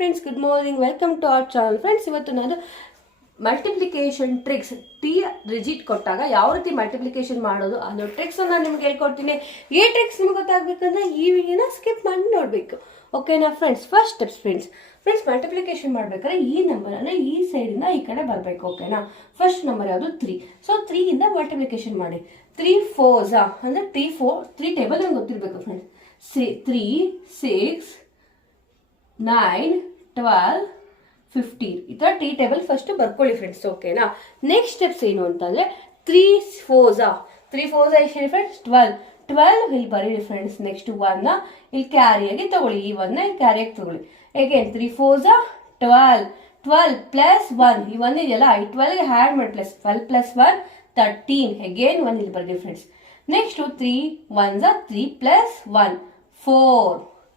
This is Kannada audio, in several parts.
Friends, good morning. Welcome to our channel. Friends, ಇವತ್ತು ನಾನು ಮಲ್ಟಿಪ್ಲಿಕೇಶನ್ ಟ್ರಿಕ್ಸ್ ಡಿಜಿಟ್ ಕೊಟ್ಟಾಗ ಯಾವ ರೀತಿ ಮಲ್ಟಿಪ್ಲಿಕೇಶನ್ ಮಾಡೋದು ಅನ್ನೋ ಟ್ರಿಕ್ಸ್ ನಾನು ನಿಮ್ಗೆ ಹೇಳ್ಕೊಡ್ತೀನಿ. ಈ ಟ್ರಿಕ್ಸ್ ನಿಮ್ಗೆ ಗೊತ್ತಾಗಬೇಕಂದ್ರೆ ಈ ವಿಡಿಯೋನ ಸ್ಕಿಪ್ ಮಾಡಿ ನೋಡಬೇಕು. ಓಕೆನಾ friends? First steps friends multiplication ಮಾಡ್ಬೇಕಾದ್ರೆ ಈ ನಂಬರ್ ಅಂದರೆ ಈ ಸೈಡಿಂದ ಈ ಕಡೆ ಬರಬೇಕು. ಓಕೆನಾ? ಫಸ್ಟ್ ನಂಬರ್ ಯಾವುದು? 3. ಸೊ 3 ಇಂದ ಮಲ್ಟಿಪ್ಲಿಕೇಶನ್ ಮಾಡಿ. 3 4s ಅಂದರೆ 3 ಟೇಬಲ್ ನಂಗೆ ಗೊತ್ತಿರಬೇಕು ಫ್ರೆಂಡ್ಸ್. 3 6 9 12 15 ಈ ಥರ ಟಿ ಟೇಬಲ್ ಫಸ್ಟ್ ಬರ್ಕೊಳ್ಳಿ ಫ್ರೆಂಡ್ಸ್. ಓಕೆನಾ? ನೆಕ್ಸ್ಟ್ ಸ್ಟೆಪ್ಸ್ ಏನು ಅಂತಂದರೆ 3 4s ಎಷ್ಟು ಫ್ರೆಂಡ್ಸ್? 12 ಇಲ್ಲಿ ಬರೀರಿ ಫ್ರೆಂಡ್ಸ್. ನೆಕ್ಸ್ಟ್ 1 ಇಲ್ಲಿ ಕ್ಯಾರಿಯಾಗಿ ತಗೊಳ್ಳಿ. ಈ 1 ಇಲ್ಲಿ ಕ್ಯಾರಿಯಾಗಿ ತಗೊಳ್ಳಿ. ಅಗೇನ್ 3 4s 12 ಪ್ಲಸ್ 1 ಈ 1 ಇದೆಯಲ್ಲ ಈ 12ಗೆ ಹ್ಯಾಡ್ ಮಾಡಿ ಪ್ಲಸ್ 12 ಪ್ಲಸ್ 1 13. ಅಗೇನ್ 1 ಇಲ್ಲಿ ಬರೀರಿ friends. Next 3 1s 3 plus 1 4.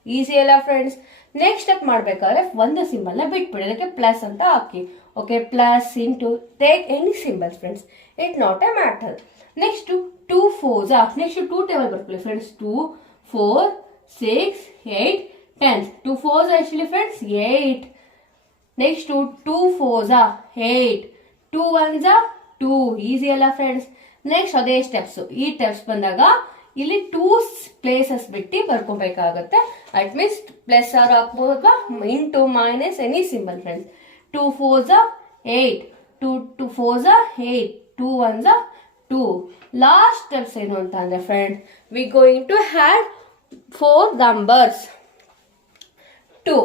Easy ಅಲ್ಲ ಫ್ರೆಂಡ್ಸ್? ನೆಕ್ಸ್ಟ್ ಸ್ಟೆಪ್ ಮಾಡಬೇಕಾದ್ರೆ ಒಂದು ಸಿಂಬಲ್ನ ಬಿಟ್ಬಿಡಿ, ಅದಕ್ಕೆ ಪ್ಲಸ್ ಅಂತ ಹಾಕಿ. Okay, plus into take any symbols friends, it not a matter. Next 2 4s next 2 table ಬರ್ಕೊಳ್ಳಿ friends. 2 4 6 8 10 2 4s actually friends 8. Next 2 4s 8 2 1s 2. Easy ಅಲ್ಲ ಫ್ರೆಂಡ್ಸ್? ನೆಕ್ಸ್ಟ್ ಅದೇ ಸ್ಟೆಪ್ಸ್. ಈ ಸ್ಟೆಪ್ಸ್ ಬಂದಾಗ ಇಲ್ಲಿ 2 ಪ್ಲೇಸಸ್ ಬಿಟ್ಟು ಬರ್ಕೋಬೇಕಾಗತ್ತೆ. ಅಟ್ ಮೀನ್ಸ್ ಪ್ಲಸ್ ಆರ್ ಹಾಕ್ಬೋದು, into minus any symbol friends. 2 4s 8 2 4s 8 2 1s 2. Last steps ಏನು ಅಂತ ಅಂದ್ರೆ friends, we going to had 4 numbers. 2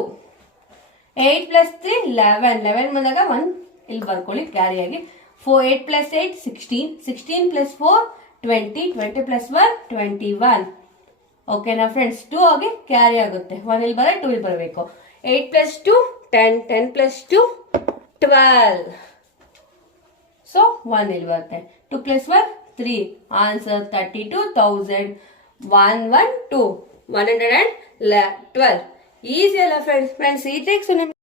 8 plus 3 11 ಬಂದಾಗ 1 ಇಲ್ಲಿ ಬರ್ಕೊಳ್ಳಿ ಕ್ಯಾರಿಯಾಗಿ. 8 ಪ್ಲಸ್ 8 16 ಪ್ಲಸ್ 4 20 ಪ್ಲಸ್ 1 21. ಓಕೆನಾ ಫ್ರೆಂಡ್ಸ್? 2 ಆಗಿ ಕ್ಯಾರಿ ಆಗುತ್ತೆ. 1 ಇಲ್ಲಿ ಬರ 2 ಇಲ್ಲಿ ಬರಬೇಕು. 8 ಪ್ಲಸ್ 2 10 ಪ್ಲಸ್ 2 12. ಸೊ 1 ಇಲ್ಲಿ ಬರುತ್ತೆ. 2 ಪ್ಲಸ್ 1 3. ಆನ್ಸರ್ 32,112. 112. ಈಸಿ ಅಲ್ಲ ಫ್ರೆಂಡ್ಸ್? ಈ ಟ್ರಿಕ್ಸ್ ನಿಮ್ಗೆ